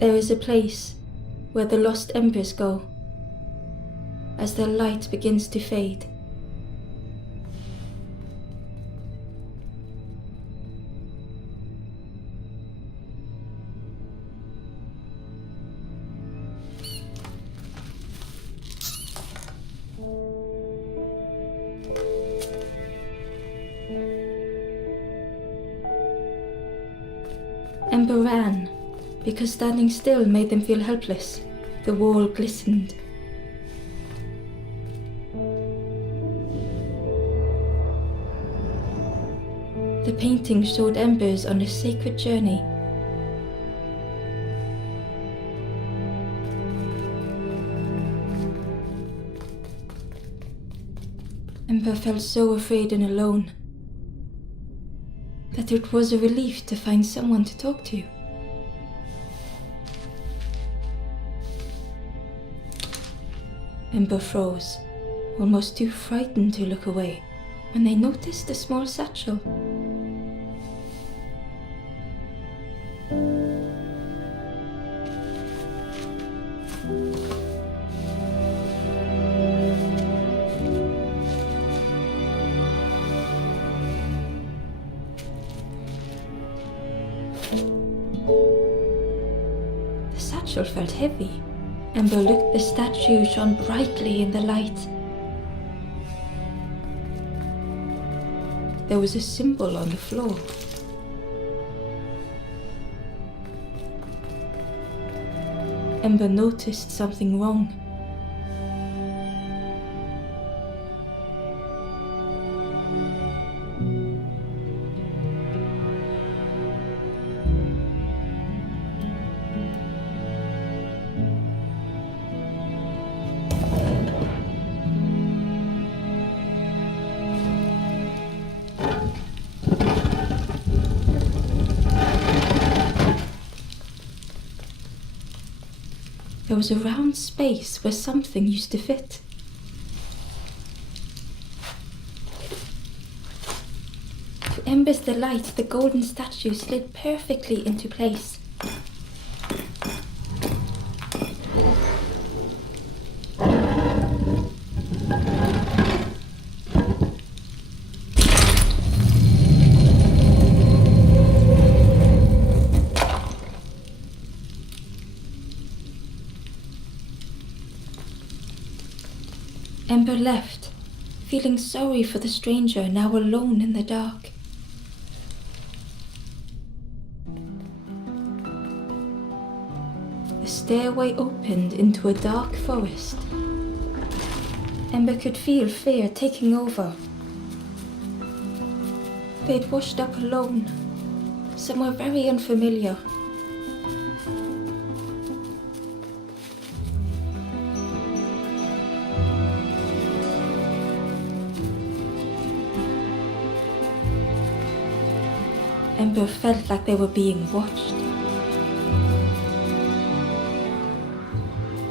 There is a place where the lost embers go as their light begins to fade. Ember ran, because standing still made them feel helpless. The wall glistened. The painting showed embers on a sacred journey. Ember felt so afraid and alone that it was a relief to find someone to talk to. Ember froze, almost too frightened to look away, when they noticed a small satchel. The satchel felt heavy. Ember looked. The statue shone brightly in the light. There was a symbol on the floor. Ember noticed something wrong. There was a round space where something used to fit. To Ember's delight, the golden statue slid perfectly into place. Ember left, feeling sorry for the stranger now alone in the dark. The stairway opened into a dark forest. Ember could feel fear taking over. They'd washed up alone, somewhere very unfamiliar. Ember felt like they were being watched.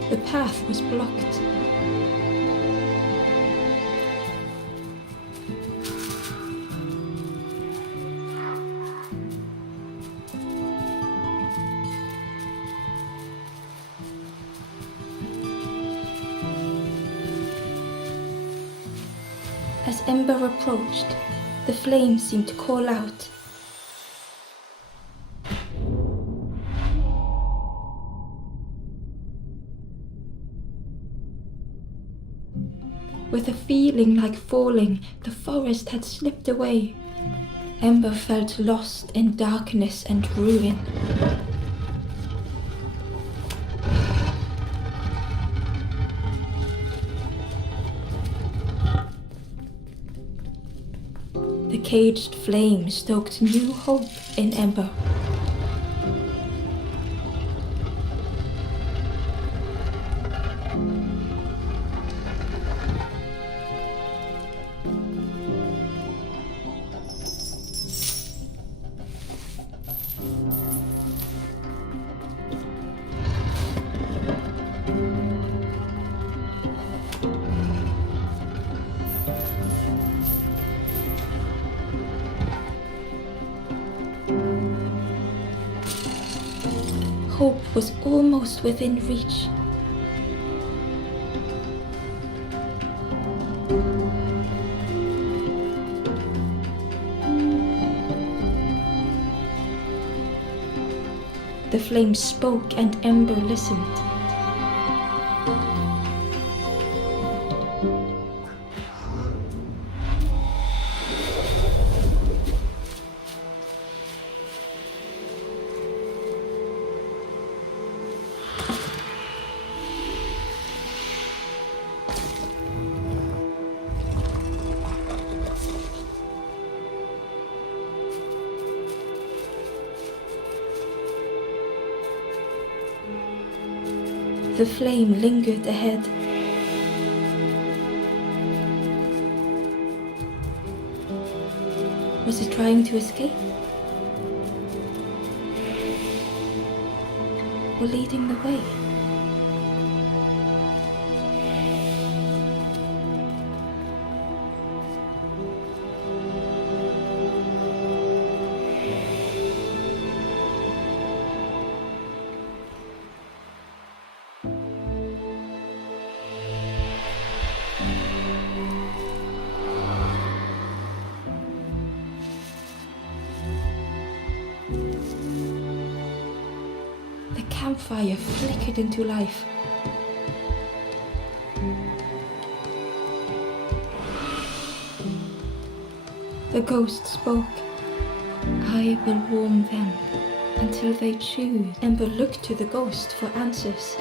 The path was blocked. As Ember approached, the flames seemed to call out. With a feeling like falling, the forest had slipped away. Ember felt lost in darkness and ruin. The caged flame stoked new hope in Ember. hope was almost within reach. The flame spoke and Ember listened. The flame lingered ahead. Was it trying to escape? Or leading the way? The campfire flickered into life. The ghost spoke. I will warm them until they choose. Ember looked to the ghost for answers.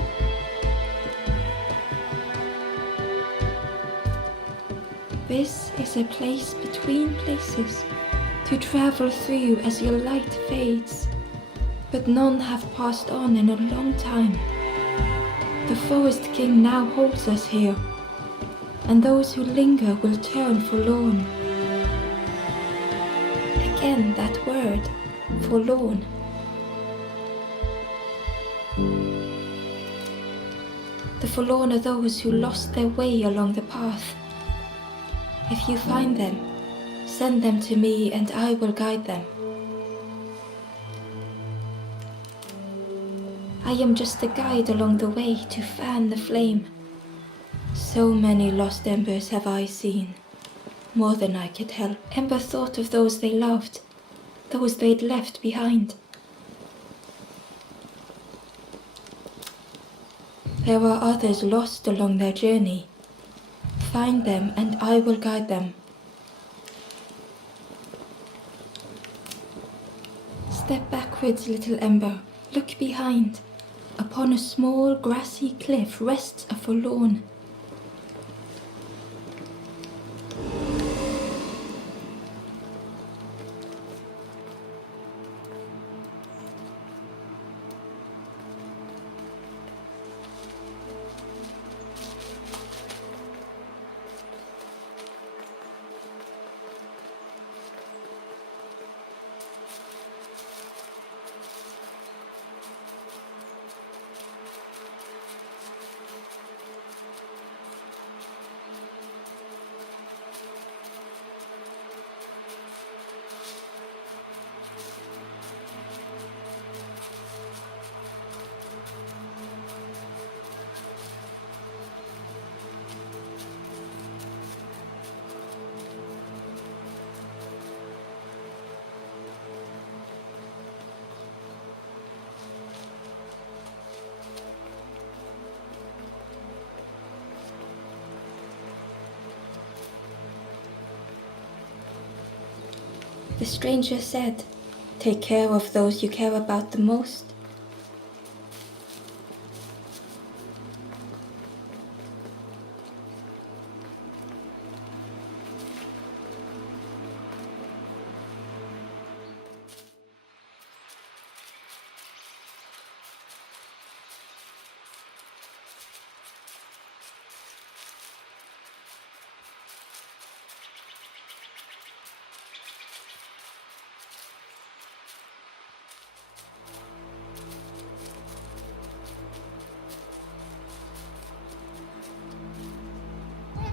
This is a place between places to travel through as your light fades. But none have passed on in a long time. The Forest King now holds us here, and those who linger will turn forlorn. Again that word, forlorn. The forlorn are those who lost their way along the path. If you find them, send them to me and I will guide them. I am just a guide along the way to fan the flame. So many lost embers have I seen, more than I could help. Ember thought of those they loved, those they'd left behind. There are others lost along their journey. Find them and I will guide them. Step backwards, little Ember. Look behind. Upon a small grassy cliff rests a forlorn. The stranger said, "Take care of those you care about the most."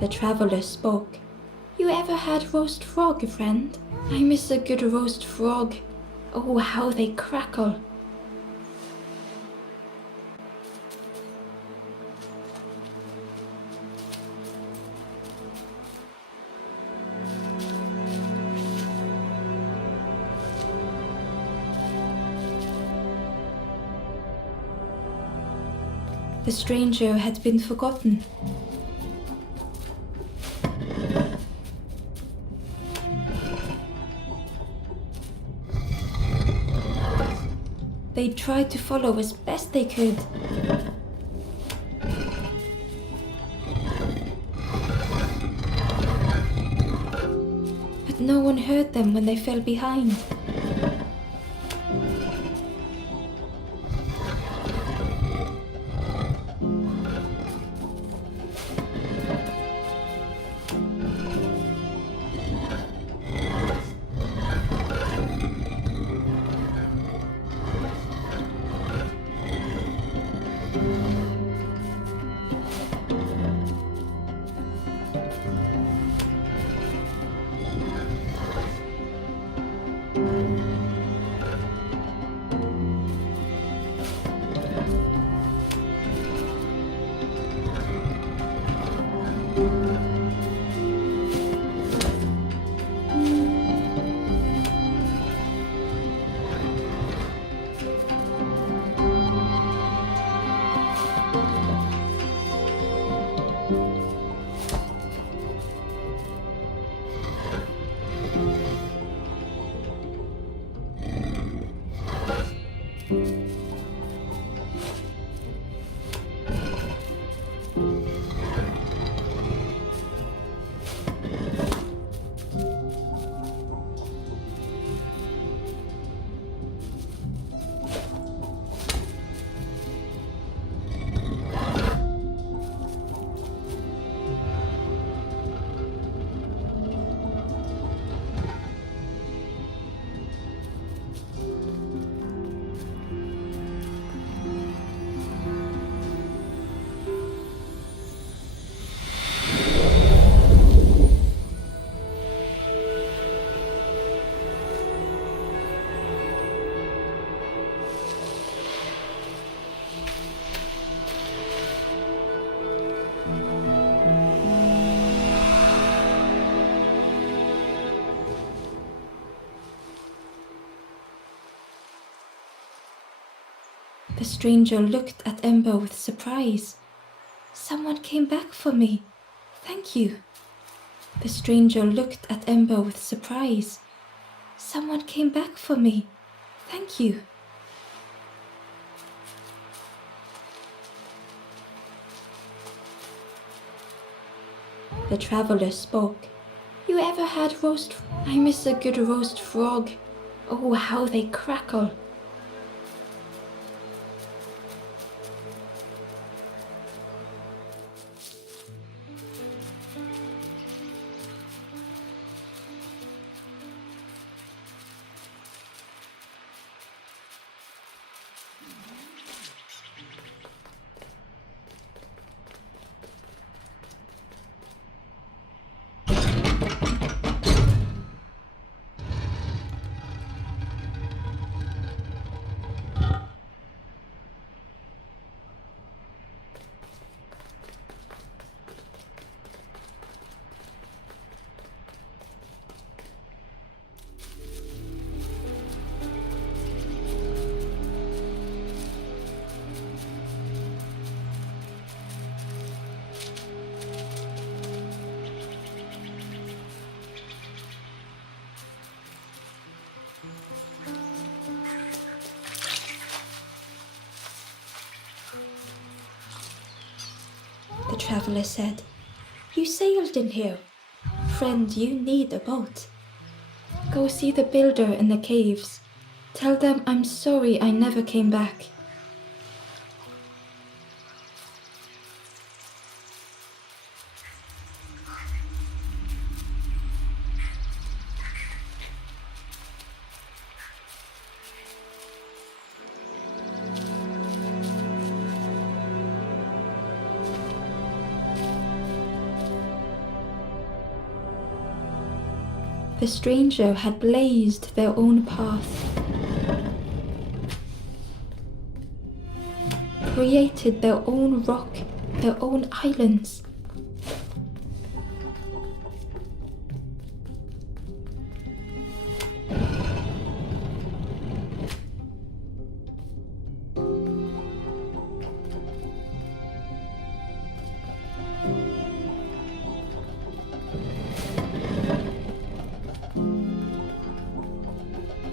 The traveler spoke. "You ever had roast frog, friend? I miss a good roast frog. Oh, how they crackle." The stranger had been forgotten. They tried to follow as best they could. But no one heard them when they fell behind. The stranger looked at Ember with surprise. Someone came back for me. Thank you. The stranger looked at Ember with surprise. Someone came back for me. Thank you. The traveler spoke. You ever had roast? I miss a good roast frog. Oh, how they crackle. The traveler said, You sailed in here. Friend, you need a boat. Go see the builder in the caves. Tell them I'm sorry I never came back. The stranger had blazed their own path, created their own rock, their own islands.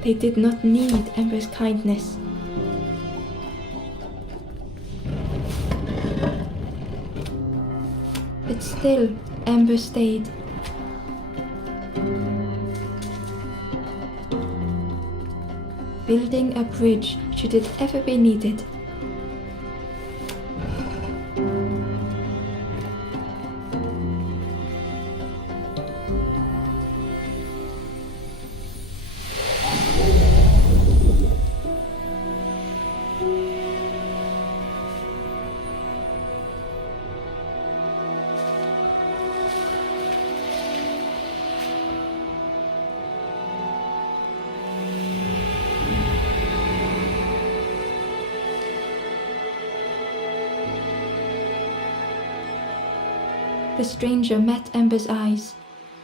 They did not need Ember's kindness. But still, Ember stayed. Building a bridge should it ever be needed. The stranger met Ember's eyes.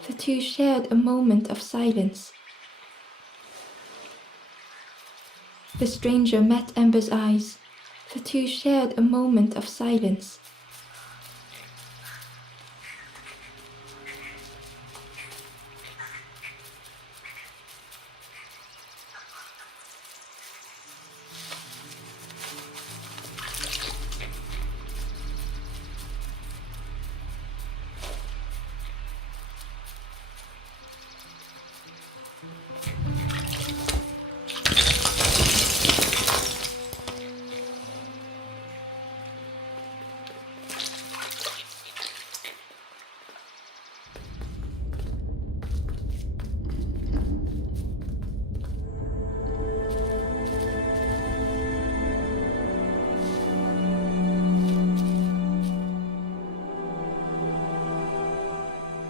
The two shared a moment of silence. The stranger met Ember's eyes. The two shared a moment of silence.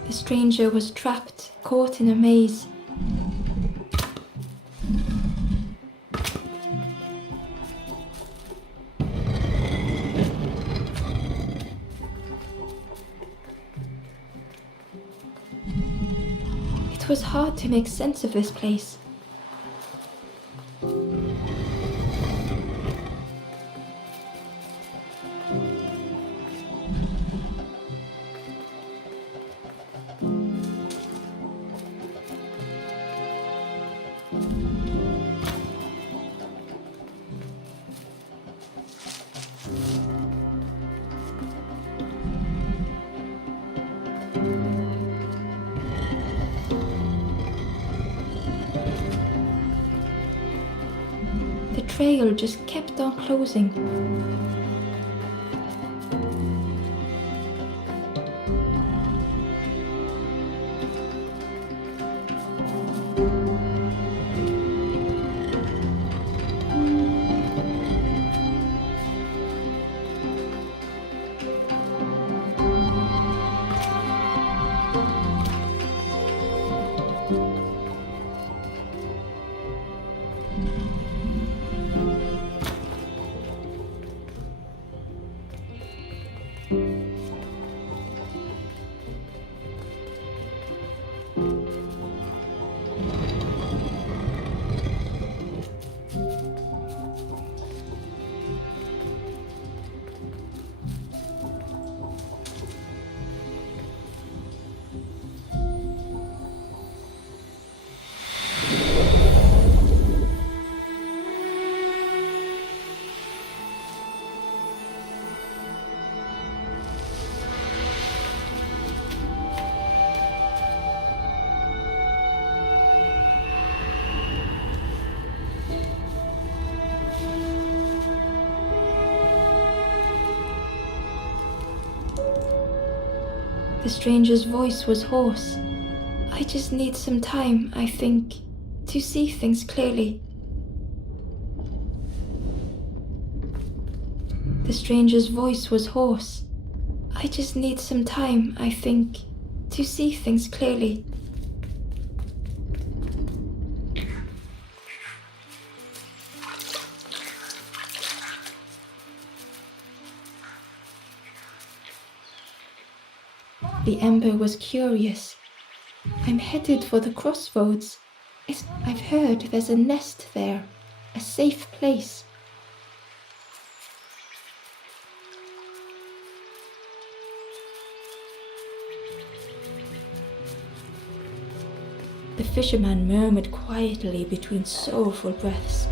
The stranger was trapped, caught in a maze. It was hard to make sense of this place. The trail just kept on closing. The stranger's voice was hoarse. I just need some time, I think, to see things clearly. The stranger's voice was hoarse. I just need some time, I think, to see things clearly. The Ember was curious. I'm headed for the crossroads. I've heard there's a nest there, a safe place. The fisherman murmured quietly between sorrowful breaths.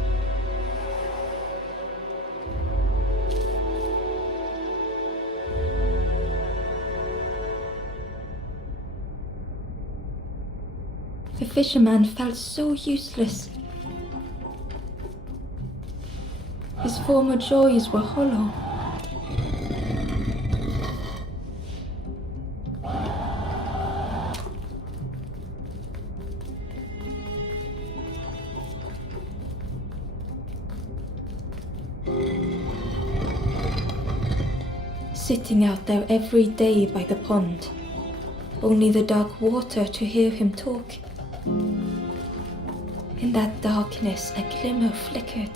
The fisherman felt so useless. His former joys were hollow. Sitting out there every day by the pond, only the dark water to hear him talk. In that darkness a glimmer flickered.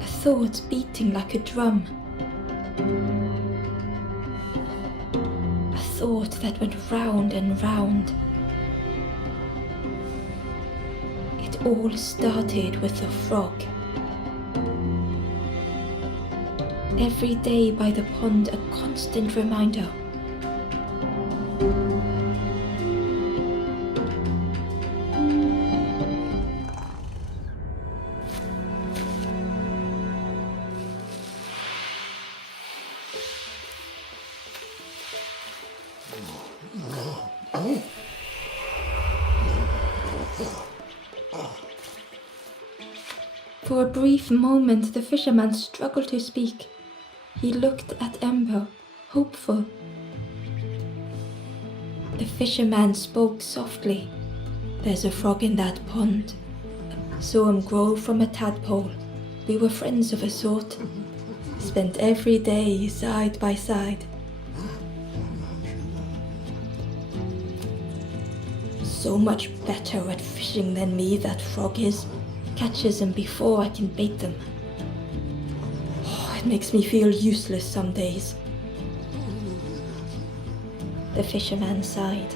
A thought beating like a drum. A thought that went round and round. It all started with a frog. Every day by the pond a constant reminder. For a brief moment the fisherman struggled to speak. He looked at Ember, hopeful. The fisherman spoke softly. "There's a frog in that pond. Saw him grow from a tadpole. We were friends of a sort. Spent every day side by side. So much better at fishing than me, that frog is. Catches them before I can bait them. It makes me feel useless some days." The fisherman sighed.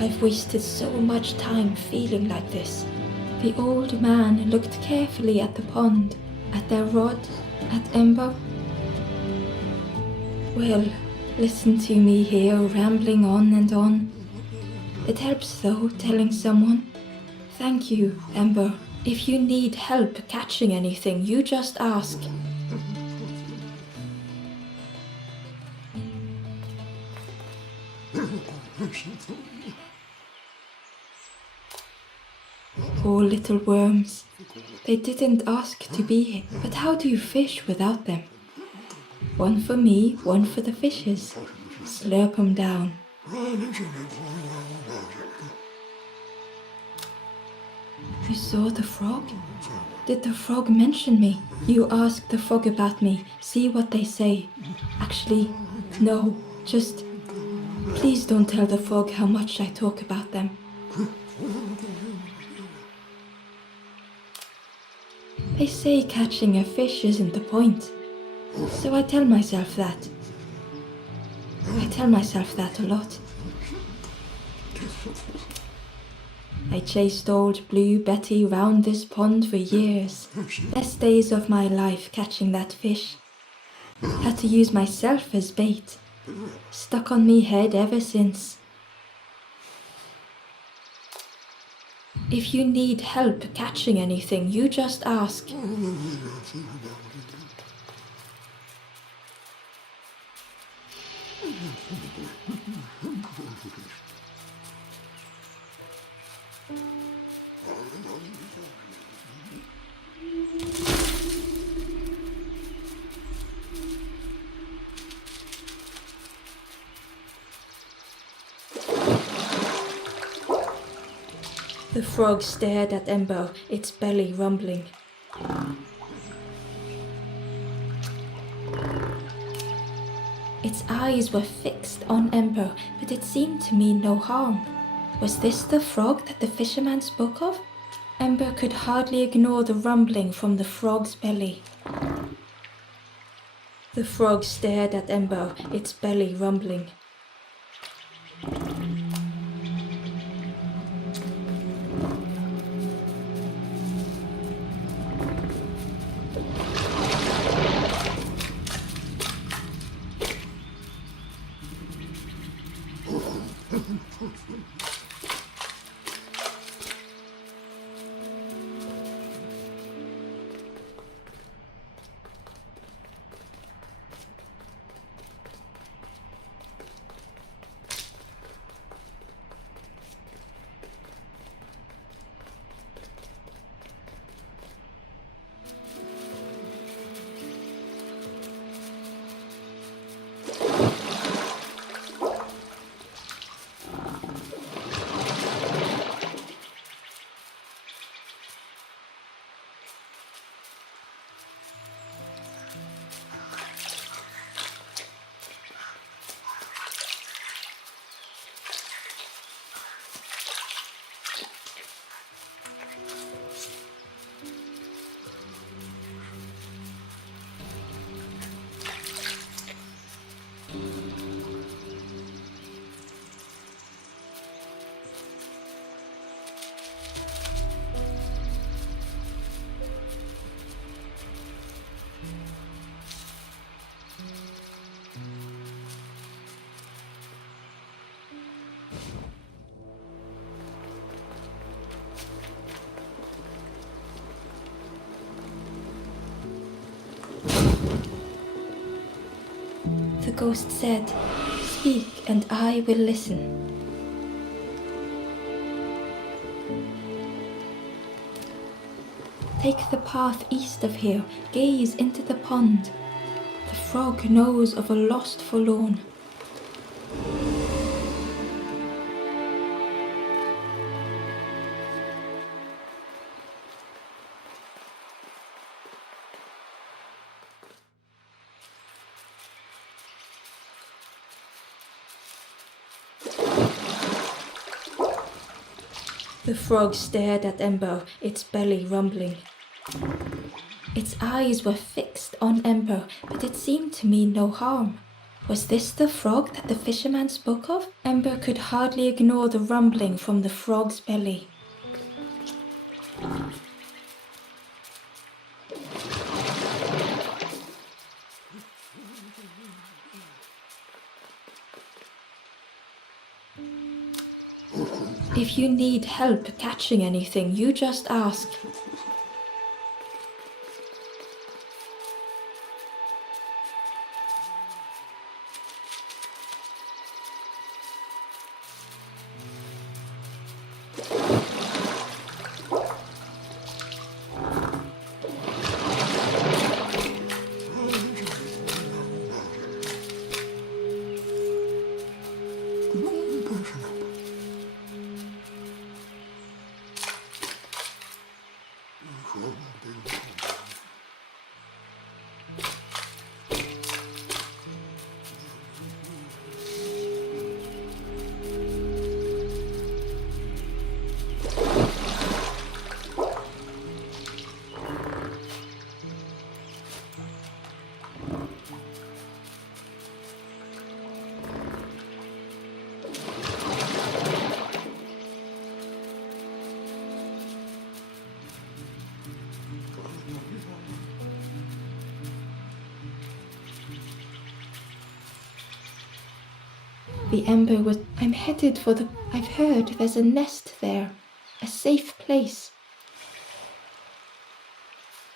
"I've wasted so much time feeling like this." The old man looked carefully at the pond, at their rod, at Ember. "Well, listen to me here rambling on and on. It helps though, telling someone. Thank you, Ember. If you need help catching anything, you just ask." Poor little worms. They didn't ask to be here, but how do you fish without them? One for me, one for the fishes. Slurp 'em down. You saw the frog? Did the frog mention me? You ask the frog about me, see what they say. Actually, no, just please don't tell the frog how much I talk about them. They say catching a fish isn't the point, so I tell myself that. I tell myself that a lot. I chased old Blue Betty round this pond for years. Best days of my life catching that fish. Had to use myself as bait. Stuck on me head ever since. If you need help catching anything, you just ask. The frog stared at Ember, its belly rumbling. Its eyes were fixed on Ember, but it seemed to mean no harm. Was this the frog that the fisherman spoke of? Ember could hardly ignore the rumbling from the frog's belly. The frog stared at Ember, its belly rumbling. The ghost said, "Speak and I will listen." Take the path east of here, gaze into the pond. The frog knows of a lost forlorn. The frog stared at Ember, its belly rumbling. Its eyes were fixed on Ember, but it seemed to mean no harm. Was this the frog that the fisherman spoke of? Ember could hardly ignore the rumbling from the frog's belly. If you need help catching anything, you just ask. The Ember was, "I'm headed for I've heard there's a nest there, a safe place."